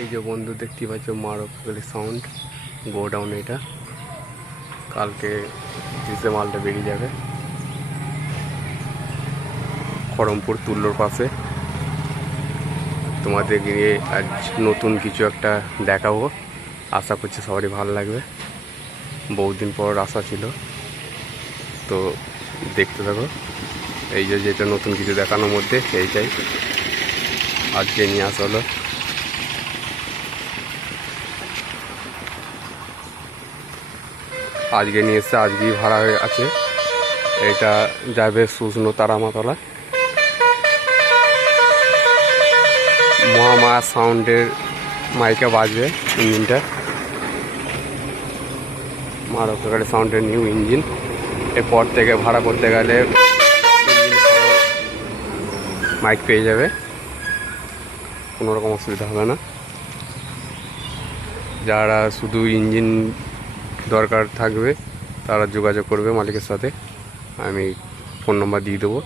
এই যে বন্ধু দেখতে পাচ্ছ মারুফ সাউন্ড গোডাউন, এটা কালকে ডিসে মালটা বেরিয়ে যাবে খড়মপুর তুল্লোর পাশে। তোমাদের গিয়ে আজ নতুন কিছু একটা দেখাবো, আশা করছি সবারই ভালো লাগবে। বহুদিন পর আশা ছিল, তো দেখতে থাকো। এই যে যেটা নতুন কিছু দেখানোর মধ্যে সেইটাই আজকে নিয়ে আসা হলো। আজকে নিয়ে এসছে, আজকেই ভাড়া হয়ে আছে। এটা যাবে শুষ্ণ তারামাতলা। মহামায়া সাউন্ডের মাইকে বাজবে ইঞ্জিনটা, মারুফ সাউন্ডের নিউ ইঞ্জিন। এরপর থেকে ভাড়া করতে গেলে মাইক পেয়ে যাবে, কোনো রকম অসুবিধা হবে না। যারা শুধু ইঞ্জিন দরকার থাকবে তারা যোগাযোগ করবে মালিকের সাথে, আমি ফোন নাম্বার দিয়ে দেবো।